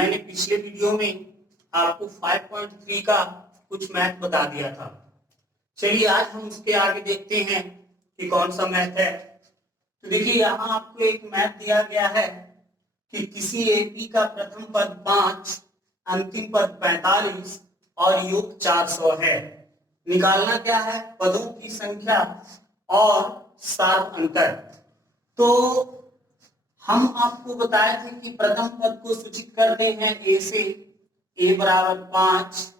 मैंने पिछले वीडियो में आपको 5.3 का कुछ मैथ बता दिया था। चलिए आज हम उसके आगे देखते हैं कि कौन सा मैथ है। तो देखिए यहाँ आपको एक मैथ दिया गया है कि किसी एपी का प्रथम पद 5, अंतिम पद 45 और योग 400 है। निकालना क्या है? पदों की संख्या और सार्व अंतर। तो हम आपको बताए थे कि प्रथम पद को सूचित करते हैं ए से, ए बराबर 5,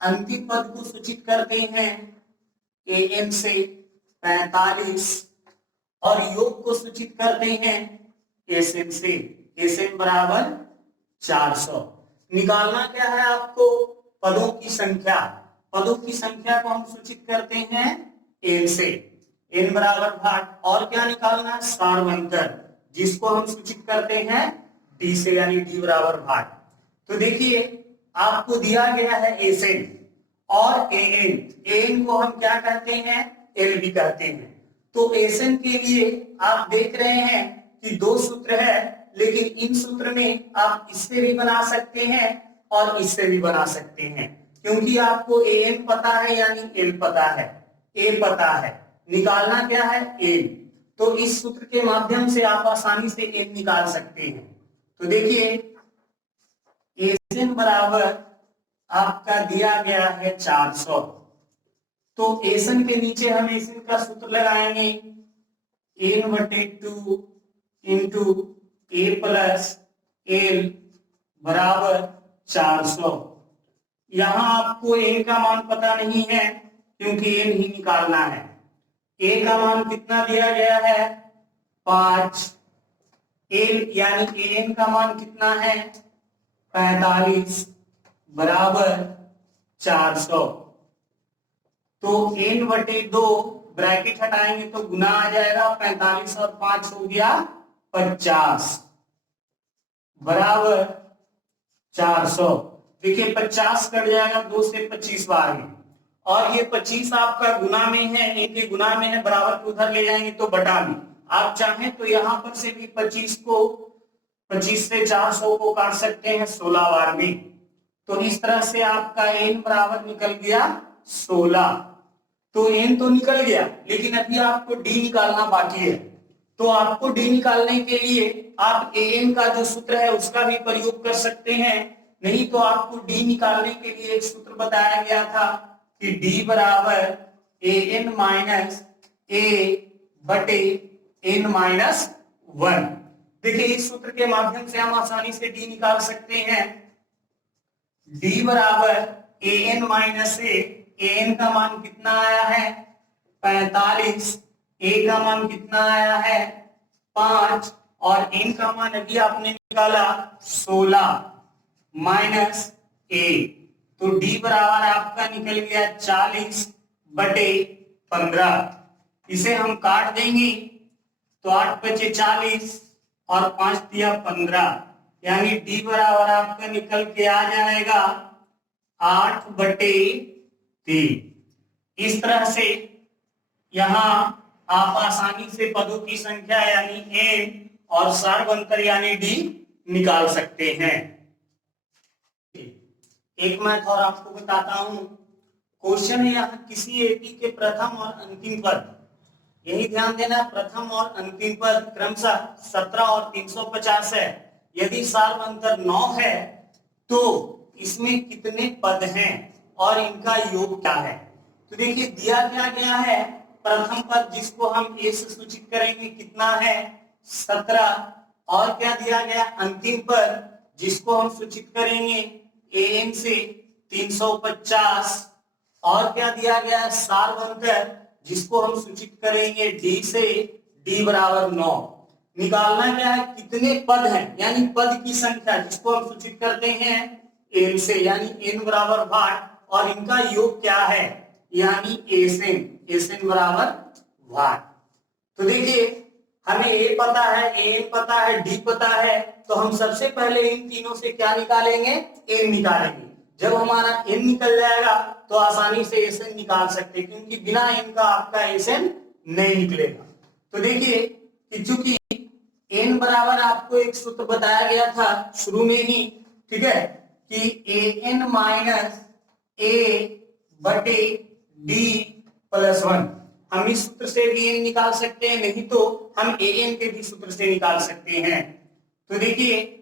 अंतिम पद को सूचित करते हैं ए एन से 45 और योग को सूचित करते हैं एस एन से, एस एन बराबर 400। निकालना क्या है आपको? पदों की संख्या। पदों की संख्या को हम सूचित करते हैं एन से, एन बराबर 8 और क्या निकालना है? सार्व अंतर, जिसको हम सूचित करते हैं डी से, यानी डी बराबर 8। तो देखिए आपको दिया गया है एस एन और ए एन। ए एन को हम क्या कहते हैं? एल भी कहते हैं। तो एस एन के लिए आप देख रहे हैं कि दो सूत्र है, लेकिन इन सूत्र में आप इससे भी बना सकते हैं और इससे भी बना सकते हैं, क्योंकि आपको ए एन पता है यानी एल पता है, ए पता है। निकालना क्या है? एल। तो इस सूत्र के माध्यम से आप आसानी से एन निकाल सकते हैं। तो देखिए एस एन बराबर आपका दिया गया है 400। तो एसन के नीचे हम एसन का सूत्र लगाएंगे, n/2 इंटू ए प्लस एल बराबर 400। यहां आपको एन का मान पता नहीं है क्योंकि एन ही निकालना है। ए का मान कितना दिया गया है? 5। एल यानी एन का मान कितना है? 45 बराबर 400। तो n/2 ब्रैकेट हटाएंगे तो गुना आ जाएगा, 45 और 5 हो गया 50 बराबर 400। देखिए 50 कट जाएगा 2 से 25 बार में, और ये 25 आपका गुना में है, इनके गुना में है, बराबर को उधर ले जाएंगे तो बटा में। आप चाहें तो यहां पर से भी 25 से 400 को काट सकते हैं 16 बार में। तो इस तरह से आपका n बराबर निकल गया 16। तो n तो निकल गया, लेकिन अभी आपको d निकालना बाकी है। तो आपको d निकालने के लिए आप an का जो सूत्र है उसका भी प्रयोग कर सकते हैं, नहीं तो आपको d निकालने के लिए एक सूत्र बताया गया था कि d बराबर an माइनस a बटे n माइनस 1। देखिए इस सूत्र के माध्यम से हम आसानी से d निकाल सकते हैं। d बराबर an माइनस a, an का मान कितना आया है? 45, a का मान कितना आया है? 5 और n का मान अभी आपने निकाला 16 माइनस a। तो d बराबर आपका निकल गया 40 बटे 15। इसे हम काट देंगे तो 8 बचे 40 और 5 दिया 15, यानी d बराबर आपका निकल के आ जाएगा 8/3। इस तरह से यहां आप आसानी से पदों की संख्या यानी n और सार्व अंतर यानी d निकाल सकते हैं। एक मैथ और आपको बताता हूं। क्वेश्चन है यहाँ किसी एपी के प्रथम और अंतिम पद, यही ध्यान देना, प्रथम और अंतिम पद क्रमशः 17 और 350 है। यदि सार्व अंतर 9 है तो इसमें कितने पद हैं और इनका योग क्या है? तो देखिए दिया क्या गया है? प्रथम पद जिसको हम ए से सूचित करेंगे कितना है? 17। और क्या दिया गया? अंतिम पद जिसको हम सूचित करेंगे ए एन से 350। और क्या दिया गया? सार्व अंतर जिसको हम सूचित करेंगे डी से, डी बराबर 9। निकालना क्या है? कितने पद हैं, यानी पद की संख्या जिसको हम सूचित करते हैं एन से, यानी एन बराबर 8 और इनका योग क्या है? यानी एसएन, एसएन बराबर 8। तो देखिए हमें ए पता है, एन पता है, डी पता है, तो हम सबसे पहले इन तीनों से क्या निकालेंगे? एन निकालेंगे। जब हमारा एन निकल जाएगा तो आसानी से एसएन निकाल सकते हैं, क्योंकि बिना एन का आपका एसएन नहीं निकलेगा। तो देखिए कि चूंकि एन बराबर आपको एक सूत्र बताया गया था शुरू में ही, ठीक है, कि an माइनस a बटे d प्लस 1। हम इस सूत्र से भी n निकाल सकते हैं, नहीं तो हम an के भी सूत्र से निकाल सकते हैं। तो देखिए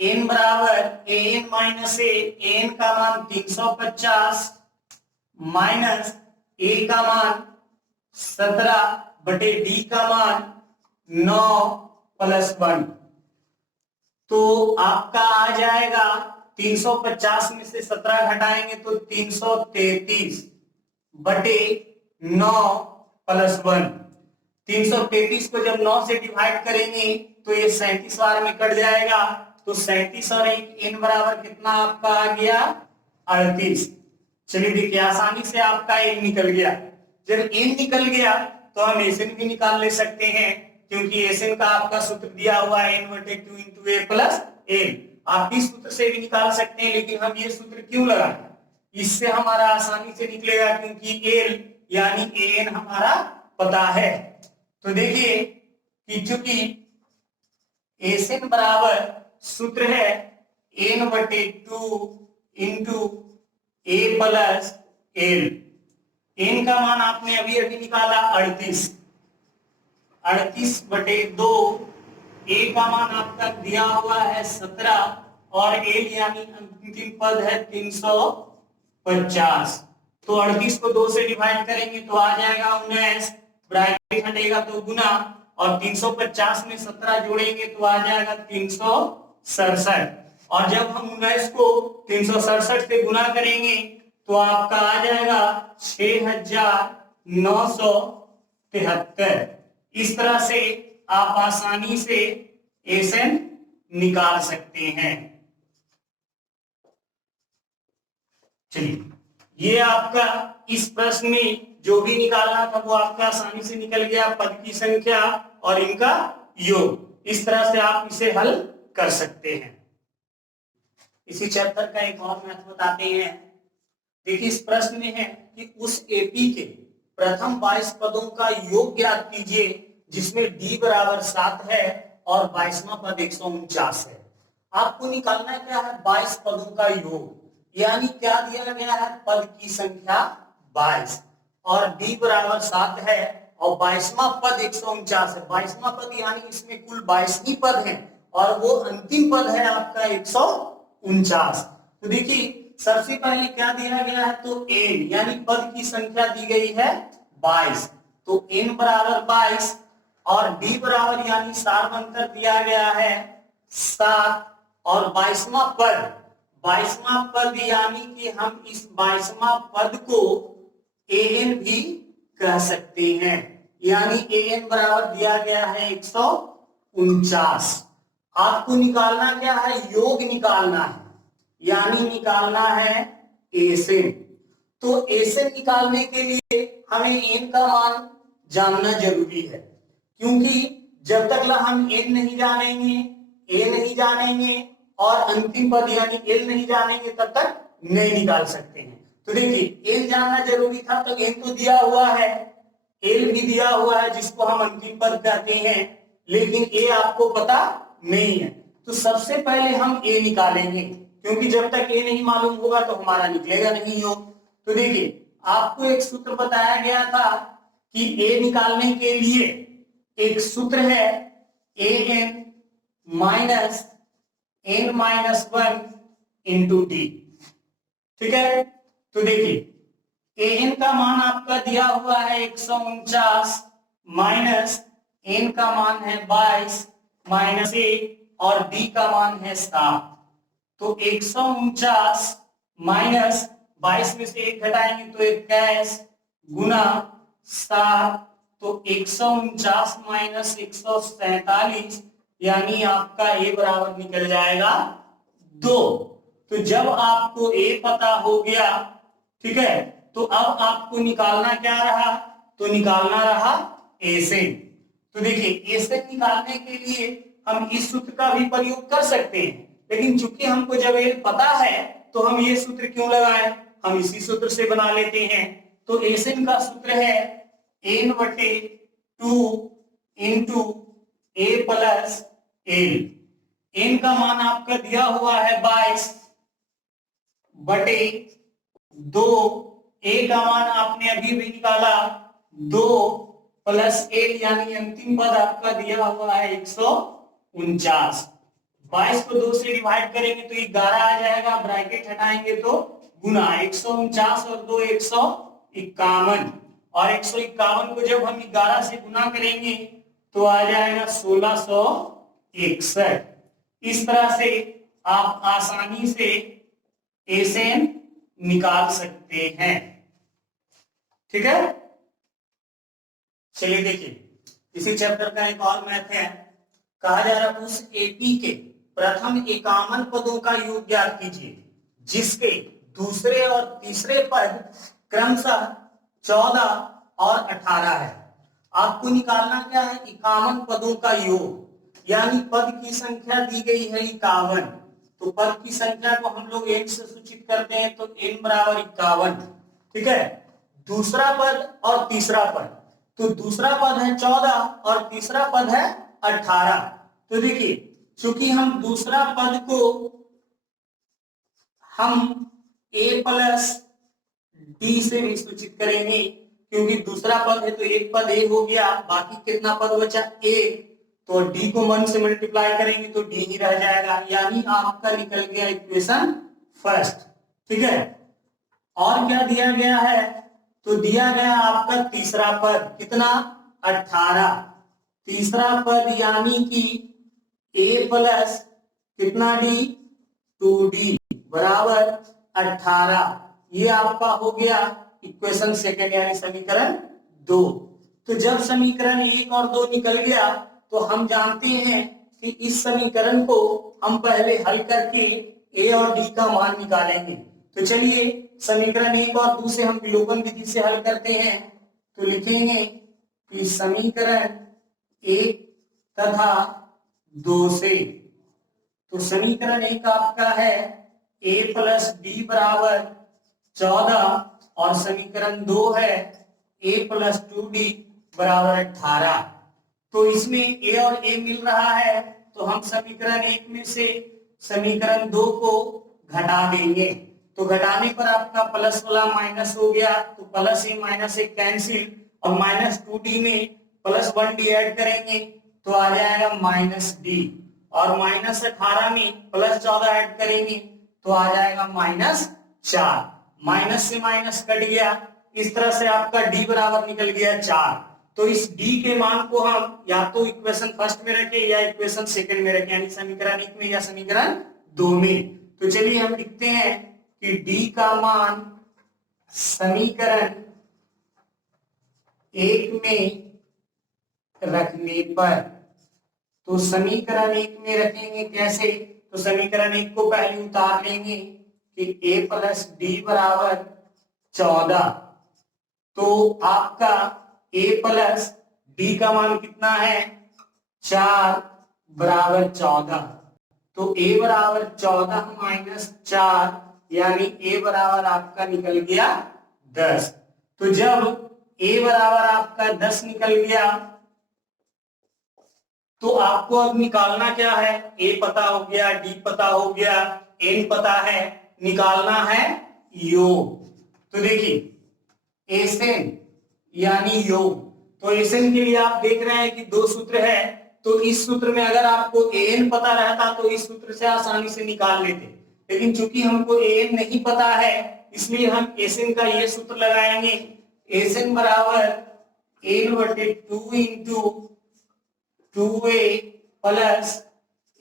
n बराबर an माइनस a, an का मान 350 माइनस a का मान 17 बटे d का मान 9 प्लस 1। तो आपका आ जाएगा 350 में से 17 घटाएंगे तो 333 बटे 9 प्लस 1। 333 को जब 9 से डिवाइड करेंगे तो ये 37 बार में कट जाएगा, तो 37 और 1 n बराबर कितना आपका आ गया 38। चलिए देखिए आसानी से आपका n निकल गया। जब n निकल गया तो हम एसएन भी निकाल ले सकते हैं, क्योंकि एसएन का आपका सूत्र दिया हुआ है n बटे q इंटू ए प्लस एन। आप इस सूत्र से भी निकाल सकते हैं, लेकिन हम ये सूत्र क्यों लगाए, इससे हमारा आसानी से निकलेगा, क्योंकि एल यानी एन हमारा पता है। तो देखिए कि चूंकि एसएन बराबर सूत्र है n बटे 2 इंटू ए प्लस एल। n का मान आपने अभी अभी निकाला 38, 38 बटे 2, a का मान आपका दिया हुआ है 17 और l यानी अंतिम पद है 350। तो 38 को 2 से डिवाइड करेंगे तो आ जाएगा 19, ब्रैकेट हटेगा तो गुना, और 350 में 17 जोड़ेंगे तो आ जाएगा 367। और जब हम 19 को 367 से गुना करेंगे तो आपका आ जाएगा 6973। इस तरह से आप आसानी से एसएन निकाल सकते हैं। चलिए ये आपका इस प्रश्न में जो भी निकालना था वो आपका आसानी से निकल गया, पद की संख्या और इनका योग। इस तरह से आप इसे हल कर सकते हैं। इसी चैप्टर का एक और मैथ बताते हैं। देखिए इस प्रश्न में है कि उस एपी के प्रथम 22 पदों का योग ज्ञात कीजिए जिसमें d बराबर 7 है और 22वां पद 149 है। आपको निकालना क्या है 22 पदों का योग, यानी क्या दिया गया है पद की संख्या 22 और d बराबर 7 है और 22वां पद 149 है। 22वां पद यानी इसमें कुल 22 ही पद हैं और वो अंतिम पद है आपका 149। तो देखिए सबसे पहले क्या दिया गया है, तो n यानी पद की संख्या दी गई है 22, तो n बराबर 22 और d बराबर यानी सार्वंतर दिया गया है 7 और 22वां पद यानी कि हम इस 22वां पद को an भी कह सकते हैं, यानी an बराबर दिया गया है 149। आपको निकालना क्या है, योग निकालना है, यानी निकालना है एसएन। तो एसएन निकालने के लिए हमें n का मान जानना जरूरी है, क्योंकि जब तक हम n नहीं जानेंगे, a नहीं जानेंगे और अंतिम पद यानी l नहीं जानेंगे तब तक नहीं निकाल सकते हैं। तो देखिए n जानना जरूरी था, तो n तो दिया हुआ है, l भी दिया हुआ है जिसको हम अंतिम पद कहते हैं, लेकिन a आपको पता नहीं है। तो सबसे पहले हम a निकालेंगे, क्योंकि जब तक a नहीं मालूम होगा तो हमारा निकलेगा नहीं योग। तो देखिए आपको एक सूत्र बताया गया था कि a निकालने के लिए एक सूत्र है an minus n minus 1 into D. ठीक है, तो देखिए an का मान आपका दिया हुआ है 149 माइनस n का मान है 22 माइनस 1 और d का मान है 7। तो 149 माइनस 22 में से 1 घटाएंगे तो 21 गुना 7, तो 149 माइनस 147 यानी आपका a बराबर निकल जाएगा 2। तो जब आपको a पता हो गया, ठीक है, तो अब आपको निकालना क्या रहा, तो निकालना रहा एसएन। तो देखिए एसएन निकालने के लिए हम इस सूत्र का भी प्रयोग कर सकते हैं, लेकिन चूंकि हमको जब ये पता है तो हम ये सूत्र क्यों लगाएं, हम इसी सूत्र से बना लेते हैं। तो एसएन का सूत्र है n बटे 2 इंटू ए प्लस एल। n का मान आपका दिया हुआ है 22/2, a का मान आपने अभी भी निकाला 2 प्लस l, यानी अंतिम पद आपका दिया हुआ है 149। 22 को 2 से डिवाइड करेंगे तो 11 आ जाएगा, ब्रैकेट हटाएंगे तो गुना 149 और 2 151, और 151 को जब हम 11 से गुना करेंगे तो आ जाएगा 1661। इस तरह से आप आसानी से एसएन निकाल सकते हैं। ठीक है, चलिए देखिए इसी चैप्टर का एक और मैथ है। कहा जा रहा उस एपी के प्रथम 51 पदों का योग ज्ञात कीजिए जिसके दूसरे और तीसरे पद क्रमशः 14 और 18 है। आपको निकालना क्या है, 51 पदों का योग, यानी पद की संख्या दी गई है 51, तो पद की संख्या को हम लोग n से सूचित करते हैं, तो n बराबर 51। ठीक है, दूसरा पद और तीसरा पद, तो दूसरा पद है 14 और तीसरा पद है 18। तो देखिए चूंकि हम दूसरा पद को हम a प्लस डी से भी सूचित करेंगे, क्योंकि दूसरा पद है तो एक पद a हो गया, बाकी कितना पद बचा a, तो d को 1 से मल्टीप्लाई करेंगे तो d ही रह जाएगा, यानी आपका निकल गया इक्वेशन फर्स्ट। ठीक है, और क्या दिया गया है, तो दिया गया आपका तीसरा पद कितना 18, तीसरा पद यानी कि a प्लस कितना d 2d बराबर 18, ये आपका हो गया इक्वेशन सेकंड यानी समीकरण 2। तो जब समीकरण 1 और 2 निकल गया तो हम जानते हैं कि इस समीकरण को हम पहले हल करके a और d का मान निकालेंगे। तो चलिए समीकरण 1 और 2 से हम विलोपन विधि से हल करते हैं। तो लिखेंगे कि समीकरण 1 तथा 2 से, तो समीकरण 1 आपका है a प्लस डी बराबर 14 और समीकरण 2 है a प्लस 2d बराबर 18। तो इसमें a और a मिल रहा है तो हम समीकरण 1 में से समीकरण 2 को घटा देंगे, तो घटाने पर आपका प्लस वाला माइनस हो गया, तो plus a minus a cancel, और माइनस 2d में प्लस 1d ऐड करेंगे तो आ जाएगा माइनस d, और माइनस 18 में प्लस 14 ऐड करेंगे तो आ जाएगा माइनस 4, माइनस से माइनस कट गया, इस तरह से आपका d बराबर निकल गया 4। तो इस d के मान को हम या तो इक्वेशन फर्स्ट में रखें या इक्वेशन सेकंड में रखें, यानी समीकरण 1 में या समीकरण 2 में। तो चलिए हम लिखते हैं कि d का मान समीकरण 1 में रखने पर, तो समीकरण 1 में रखेंगे कैसे, तो समीकरण 1 को पहले उतार लेंगे कि a प्लस डी बराबर 14, तो आपका a प्लस डी का मान कितना है 4 बराबर 14, तो a बराबर 14 माइनस 4 यानी a बराबर आपका निकल गया 10। तो जब a बराबर आपका 10 निकल गया तो आपको अब निकालना क्या है, a पता हो गया, d पता हो गया, n पता है, निकालना है योग। तो देखिए एसएन यानी योग, तो एसएन के लिए आप देख रहे हैं कि 2 सूत्र है, तो इस सूत्र में अगर आपको एन पता रहता तो इस सूत्र से आसानी से निकाल लेते, लेकिन चूंकि हमको एन नहीं पता है इसलिए हम एसएन का ये सूत्र लगाएंगे, एसएन बराबर n/2 into 2a plus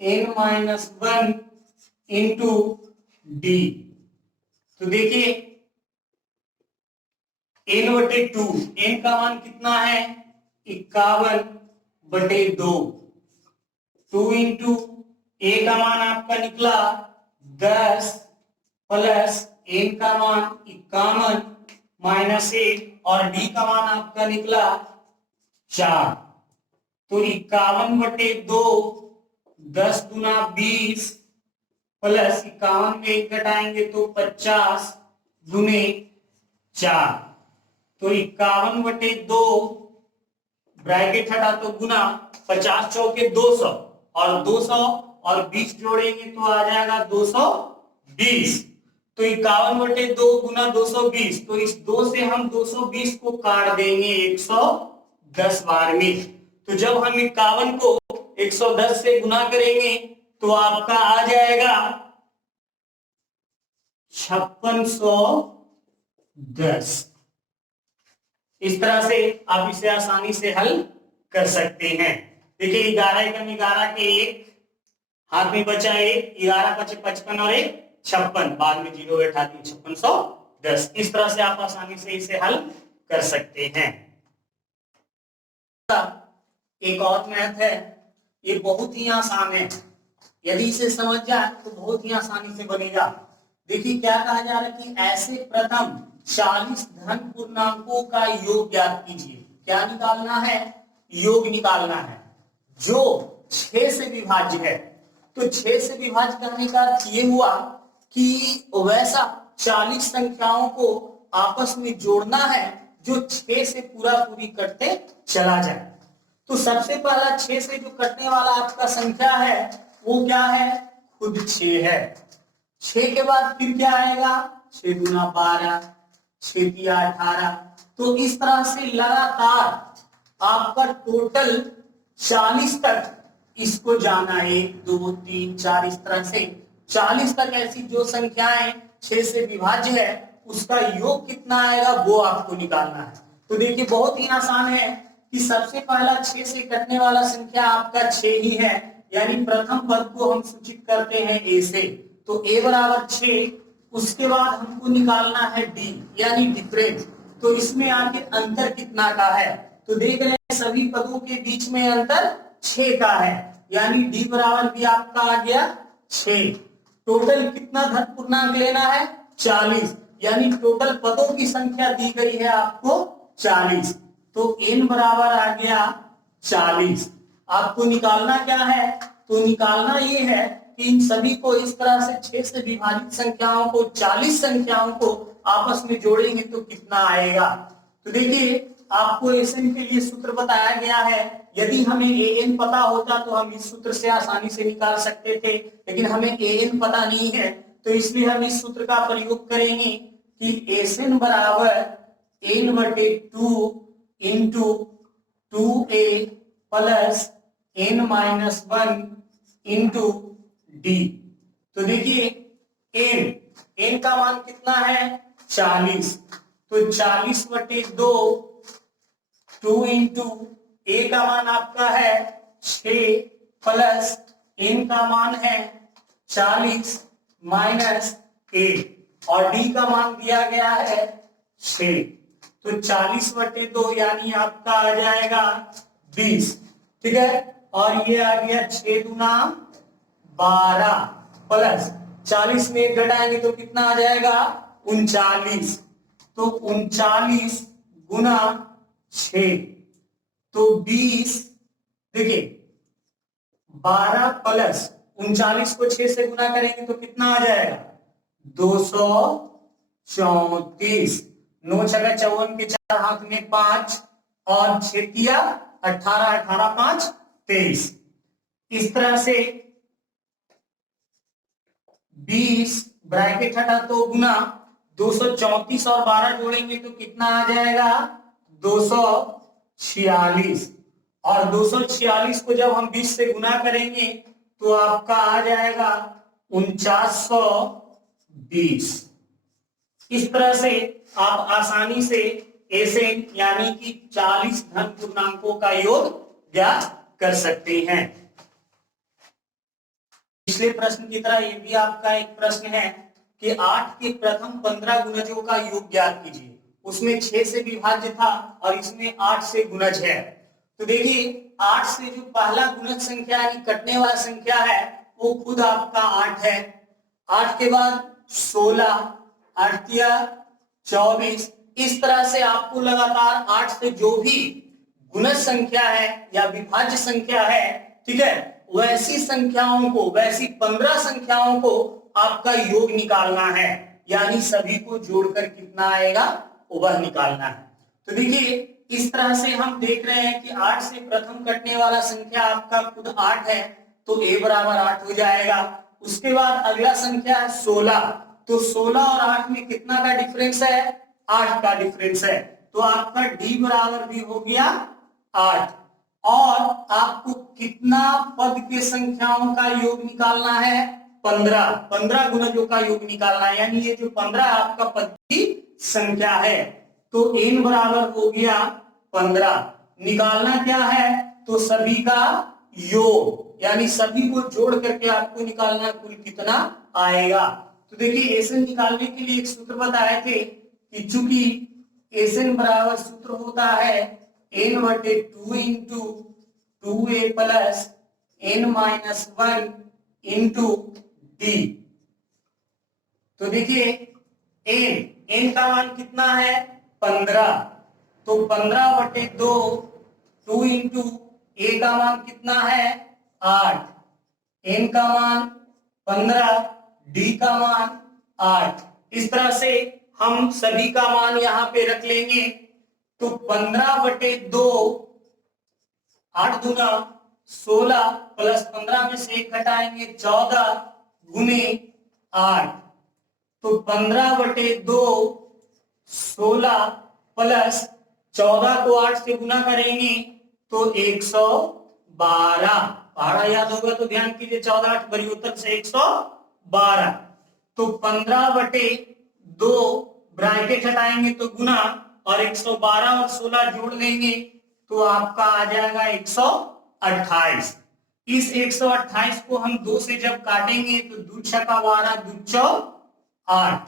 n minus 1 into D. तो देखिए n/2, n का मान कितना है 51/2, 2 इंटू a का मान आपका निकला 10 प्लस n का मान 51 माइनस 1 और d का मान आपका निकला 4, तो 51/2 10 गुना 20 प्लस 51 में 1 घटाएंगे तो 50 गुने 4, तो 51/2 ब्रैकेट हटा तो गुना 50 चौके 200 और 200 और 20 जोड़ेंगे तो आ जाएगा 220। तो 51/2 गुना 220, तो इस 2 से हम 220 को काट देंगे 110 बार में। तो जब हम 51 को 110 से गुना करेंगे तो आपका आ जाएगा 5610। इस तरह से आप इसे आसानी से हल कर सकते हैं। देखिए 11 एकम 11 के 1, हाथ में बचा 1, 11 पचे 55 और 1 56, बाद में 0 बैठा दिए 5610। इस तरह से आप आसानी से इसे हल कर सकते हैं। एक और मैथ है, ये बहुत ही आसान है, यदि इसे समझ जाए तो बहुत ही आसानी से बनेगा। देखिए क्या कहा जा रहा है कि ऐसे प्रथम 40 धन पूर्णांकों का योग ज्ञात कीजिए। क्या निकालना है? योग निकालना है जो 6 से विभाज्य है। तो 6 से विभाज्य करने का अर्थ ये हुआ कि वैसा 40 संख्याओं को आपस में जोड़ना है जो 6 से पूरी कटते चला जाए। तो सबसे पहला 6 से जो कटने वाला आपका संख्या है वो क्या है? खुद 6 है। 6 के बाद फिर क्या आएगा? 6 दूना 12, 6 तिया 18। तो इस तरह से लगातार आपका टोटल 40 तक इसको जाना है, 1 2 3 4, इस तरह से 40 तक ऐसी जो संख्याएं 6 से विभाज्य है उसका योग कितना आएगा वो आपको निकालना है। तो देखिए बहुत ही आसान है कि सबसे पहला 6 से कटने वाला संख्या आपका 6 ही है, यानी प्रथम पद को हम सूचित करते हैं ए से। तो ए बराबर 6, उसके बाद हमको निकालना है डी यानी डिफरेंस। तो इसमें आके अंतर कितना का है? तो देख रहे हैं सभी पदों के बीच में अंतर 6 का है, यानी डी बराबर भी आपका आ गया 6। टोटल कितना धन पूर्णांक लेना है? 40, यानी टोटल पदों की संख्या दी गई है आपको 40। तो n बराबर आ गया 40। आपको निकालना क्या है? तो निकालना ये है कि इन सभी को इस तरह से 6 से विभाजित संख्याओं को 40 संख्याओं को आपस में जोड़ेंगे तो कितना आएगा। तो देखिए आपको एन के लिए सूत्र बताया गया है। यदि हमें एन पता होता तो हम इस सूत्र से आसानी से निकाल सकते थे, लेकिन हमें एन पता नहीं है तो इसलिए हम इस सूत्र का प्रयोग करेंगे कि एन बराबर n/2 into 2a plus n-1 into D. तो देखिए n का मान कितना है? 40। तो 40/2, 2 इंटू a का मान आपका है 6 प्लस n का मान है 40 माइनस 8 और d का मान दिया गया है 6। तो 40/2 यानी आपका आ जाएगा 20, ठीक है। और ये आ गया 6 दूना 12 प्लस 40 में 1 घटाएंगे तो कितना आ जाएगा? 39। तो 39 गुना 6 तो 20। देखिए 12 प्लस 39 को 6 से गुना करेंगे तो कितना आ जाएगा? 234। 9 छक्का 54 के 4 हाथ में 5 और 6 तिया 18, 18 5 23। इस तरह से 20 ब्रैकेट हटा तो गुना 234 और 12 जोड़ेंगे तो कितना आ जाएगा? 246। और 246 को जब हम 20 से गुना करेंगे तो आपका आ जाएगा 4920। इस तरह से आप आसानी से एन यानी कि 40 धन पूर्णांकों का योग ज्ञात कर सकते हैं। पिछले प्रश्न की तरह ये भी आपका एक प्रश्न है कि 8 के प्रथम 15 गुणजों का योग ज्ञात कीजिए। उसमें 6 से विभाज्य था और इसमें 8 से गुणज है। तो देखिए 8 से जो पहला गुणज संख्या यानी कटने वाला संख्या है वो खुद आपका 8 है। 8 के बाद 16, 8 तिया 24। इस तरह से आपको लगातार 8 से जो भी गुणज संख्या है या विभाज्य संख्या है, ठीक है, वैसी संख्याओं को, वैसी 15 संख्याओं को आपका योग निकालना है, यानी सभी को जोड़कर कितना आएगा वह निकालना है। तो देखिए इस तरह से हम देख रहे हैं कि 8 से प्रथम कटने वाला संख्या आपका खुद 8 है। तो तो a बराबर 8 हो जाएगा। उसके बाद अगला संख्या है 16, तो 16 और 8 में कितना का डिफरेंस है? 8 का डिफरेंस है, तो आपका d बराबर भी हो गया 8। और आपको कितना पद के संख्याओं का योग निकालना है? 15। 15 गुणजों का योग निकालना है, यानी ये जो 15 आपका पद की संख्या है। तो n बराबर हो गया 15। निकालना क्या है? तो सभी का योग, यानी सभी को जोड़ करके आपको निकालना कुल कितना आएगा। तो देखिए एसएन निकालने के लिए एक सूत्र बताए थे कि चूंकि एसएन बराबर सूत्र होता है n/2 into 2a plus n-1 into D. तो देखिए n का मान कितना है? 15, तो 15/2, 2 इंटू a का मान कितना है? 8, n का मान 15, d का मान 8। इस तरह से हम सभी का मान यहाँ पे रख लेंगे। तो 15/2, 8 दूना 16 प्लस 15 में से 1 घटाएंगे 14 गुने 8, तो 15/2 16 प्लस 14 को 8 से गुना करेंगे तो 112। पहाड़ा याद होगा तो ध्यान कीजिए, 14 8 परिवर्तन से 112। तो 15/2 ब्रैकेट हटाएंगे तो गुना, और 112 और 16 जोड़ लेंगे तो आपका आ जाएगा 128। इस 128 को हम 2 से जब काटेंगे तो 2 छक्का 12, 2 चौक 8,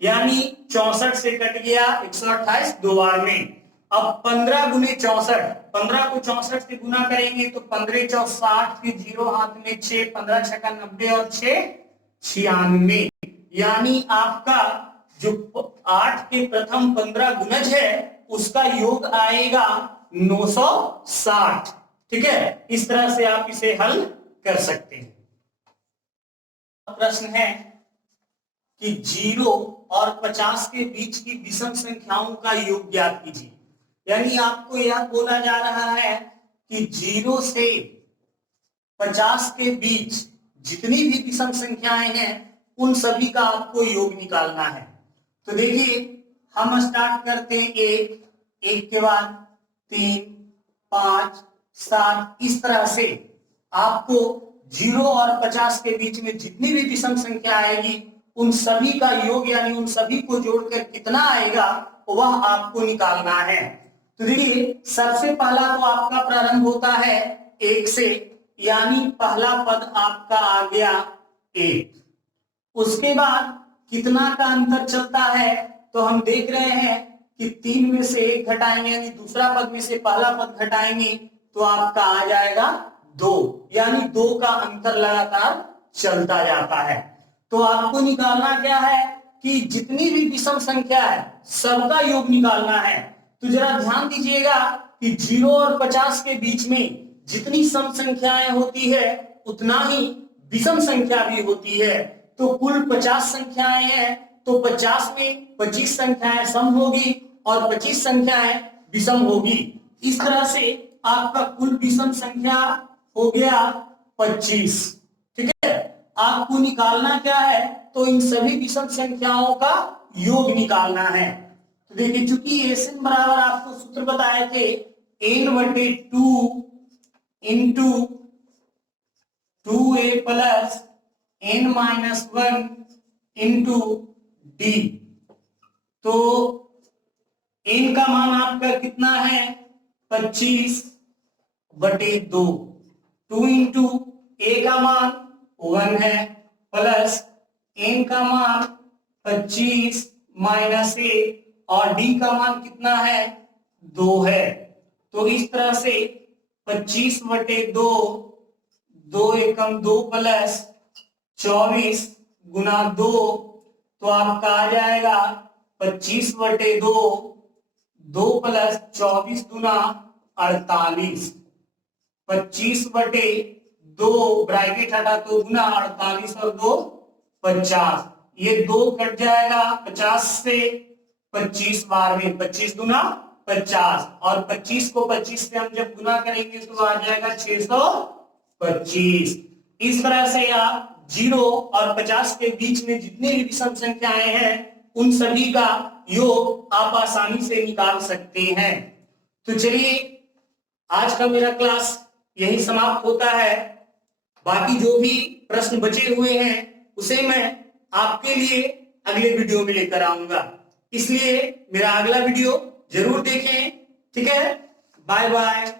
यानी 64 से कट गया 128 दो बार में। अब 15 गुने 64, 15 को 64 से गुना करेंगे तो 15 चौक 60, फिर 0 हाथ में 6, 15 छक्का 90 और 6 96, यानी आपका जो 8 के प्रथम 15 गुणज है उसका योग आएगा 960। ठीक है, इस तरह से आप इसे हल कर सकते हैं। प्रश्न है कि 0 और 50 के बीच की विषम संख्याओं का योग ज्ञात कीजिए। यानी आपको यह बोला जा रहा है कि 0 से 50 के बीच जितनी भी विषम संख्याएं हैं उन सभी का आपको योग निकालना है। तो देखिए हम स्टार्ट करते हैं 1 के बाद 3, 5, 7, इस तरह से आपको 0 और 50 के बीच में जितनी भी विषम संख्या आएगी उन सभी का योग, यानी उन सभी को जोड़कर कितना आएगा वह आपको निकालना है। तो देखिए सबसे पहला तो आपका प्रारंभ होता है 1 से, यानी पहला पद आपका आ गया 1। उसके बाद कितना का अंतर चलता है तो हम देख रहे हैं कि 3 में से 1 घटाएंगे, यानी दूसरा पद में से पहला पद घटाएंगे तो आपका आ जाएगा 2, यानी 2 का अंतर लगातार चलता जाता है। तो आपको निकालना क्या है कि जितनी भी विषम संख्या है सबका योग निकालना है। तो जरा ध्यान दीजिएगा कि 0 और 50 के बीच में जितनी सम संख्याएं होती है उतना ही विषम संख्या भी होती है। तो कुल 50 संख्याएं हैं, तो 50 में 25 संख्याएं सम होगी और 25 संख्याएं विषम होगी। इस तरह से आपका कुल विषम संख्या हो गया 25। ठीक है, आपको निकालना क्या है तो इन सभी विषम संख्याओं का योग निकालना है। तो देखिए चूंकि एन बराबर आपको सूत्र बताए थे n/2 into 2a plus n-1 into D. तो n का मान आपका कितना है 25/2, 2 इंटू a का मान 1 है प्लस n का मान 25 माइनस a और d का मान कितना है 2 है। तो इस तरह से 25/2, 2 एकम 2 प्लस 24 गुना 2, तो आपका आ जाएगा 25/2, 2 प्लस 24 गुना 48, 25/2 ब्रैकेट हटा तो गुना 48 और 2 50, ये 2 कट जाएगा 50 से, 25 बार में 25 गुना 50, और 25 को 25 से हम जब गुना करेंगे तो आ जाएगा 625। इस तरह से आप 0 और 50 के बीच में जितने भी विषम संख्याएं हैं उन सभी का योग आप आसानी से निकाल सकते हैं। तो चलिए आज का मेरा क्लास यही समाप्त होता है। बाकी जो भी प्रश्न बचे हुए हैं उसे मैं आपके लिए अगले वीडियो में लेकर आऊंगा, इसलिए मेरा अगला वीडियो जरूर देखें। ठीक है, बाय बाय।